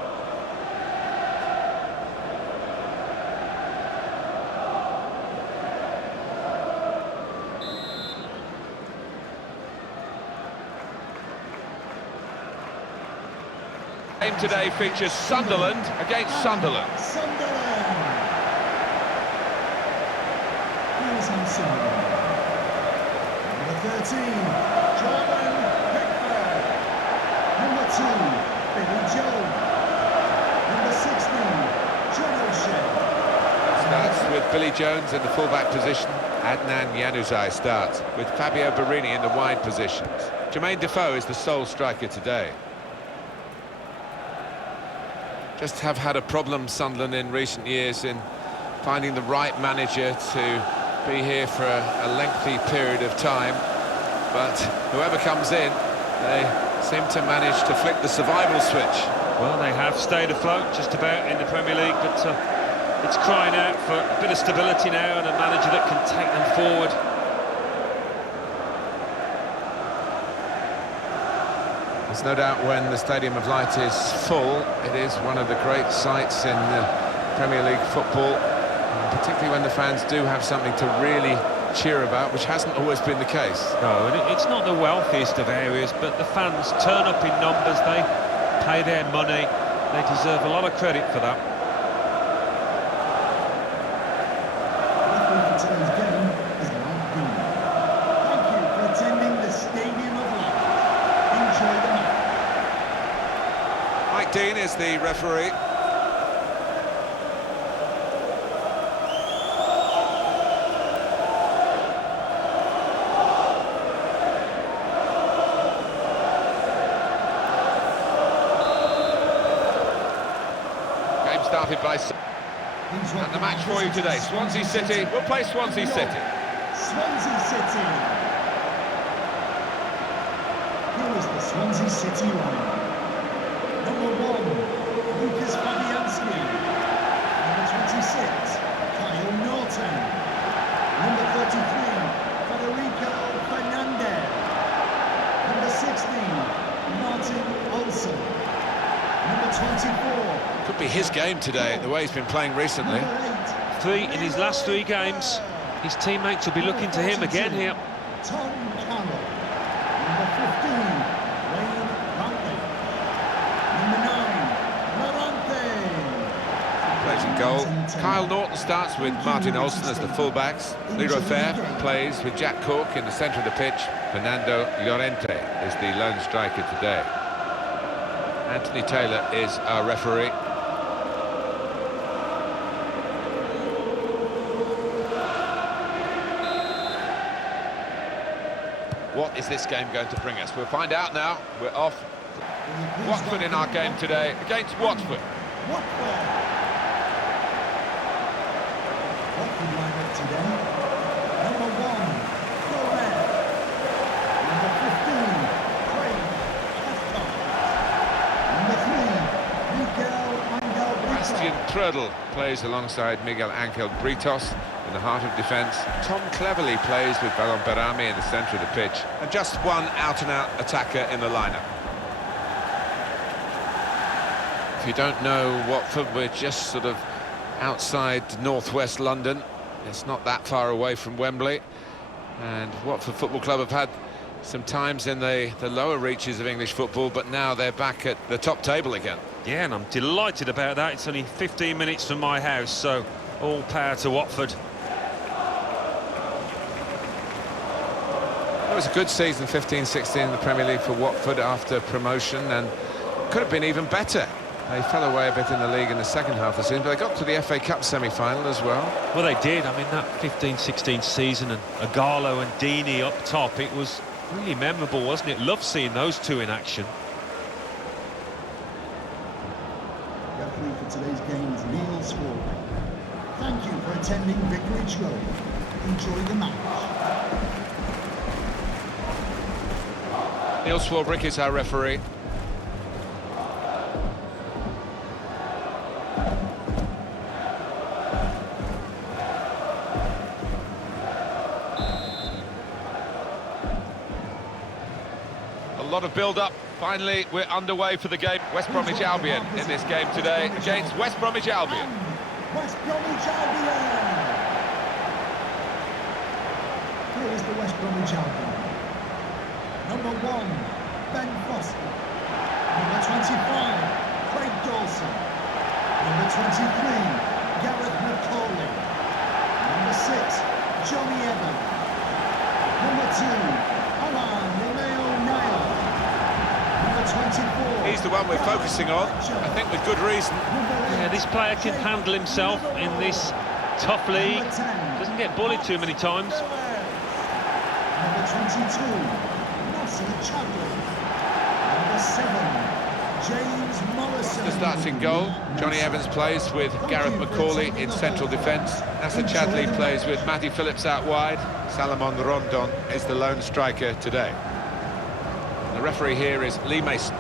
Game today features Sunderland against Sunderland. Here's Sunderland. Number 13, Jordan Pickford. 2, Billy Jones. Number 16, John O'Shea. Starts with Billy Jones in the fullback position. Adnan Januzaj starts with Fabio Borini in the wide positions. Jermaine Defoe is the sole striker today. Just have had a problem, Sunderland, in recent years in finding the right manager to be here for a lengthy period of time. But whoever comes in, they seem to manage to flick the survival switch. Well, they have stayed afloat just about in the Premier League, but it's crying out for a bit of stability now and a manager that can take them forward. There's no doubt when the Stadium of Light is full, it is one of the great sights in Premier League football, particularly when the fans do have something to really cheer about, which hasn't always been the case. No, and it's not the wealthiest of areas, but the fans turn up in numbers, they pay their money, they deserve a lot of credit for that. Referee for today's game is Mark Green. Thank you for attending the Stadium of Light. Enjoy the match. Mike Dean is the referee. Started by... And the match for you today, Swansea City will play Swansea City. Swansea City. Here is the Swansea City lineup. Number 1, Lucas Fabianski. Number 26, Kyle Norton. Number 33, Federico Fernandez. Number 16, Martin Olsen. Number 24. Could be his game today, the way he's been playing recently. 3 in his last 3 games. His teammates will be looking to him again here. Tom Carroll. Number 15, Wayne Brantley. Number 9, Lorente. Plays in goal. Kyle Norton starts with Martin Olsen as the fullbacks. Leroy Fair plays with Jack Cork in the centre of the pitch. Fernando Llorente is the lone striker today. Anthony Taylor is our referee. What is this game going to bring us? We'll find out now. We're off. Watford in our game today against Watford. Watford lineup today. Number 1, Gorman. Number 15, Craig Cathcart. Number 3, Miguel Angel Brito. Bastian Trudel plays alongside Miguel Angel Britos in the heart of defence. Tom Cleverley plays with Ballon Berami in the centre of the pitch. And just one out-and-out attacker in the lineup. If you don't know Watford, we're just sort of outside northwest London. It's not that far away from Wembley. And Watford Football Club have had some times in the lower reaches of English football, but now they're back at the top table again. Yeah, and I'm delighted about that. It's only 15 minutes from my house, so all power to Watford. It was a good season, 15-16 in the Premier League for Watford after promotion, and could have been even better. They fell away a bit in the league in the second half of the season, but they got to the FA Cup semi-final as well. Well, they did. I mean, that 15-16 season, and Agallo and Deeney up top, it was really memorable, wasn't it? Loved seeing those two in action. Referee for today's game is Neil Swarbrick. Thank you for attending Vicarage Road. Enjoy the match. Neil Swarbrick is our referee. A lot of build-up. Finally, we're underway for the game. West Bromwich Albion in this game today against West Bromwich Albion. West Bromwich Albion! Here is the West Bromwich Albion. Number 1, Ben Foster. Number 25, Craig Dawson. Number 23, Gareth McCauley. Number 6, Johnny Evans. Number 2, Alain Romeo Nail. Number 24. He's the one we're focusing on, I think with good reason. Yeah, this player can handle himself in this tough league. Doesn't get bullied too many times. Number 22, Nasser Chadley. Number 7, James Morrison. The starts in goal. Johnny Evans plays with Gareth McCauley in central defence. Nasser Chadley plays with Matty Phillips out wide. Salomon Rondon is the lone striker today. The referee here is Lee Mason.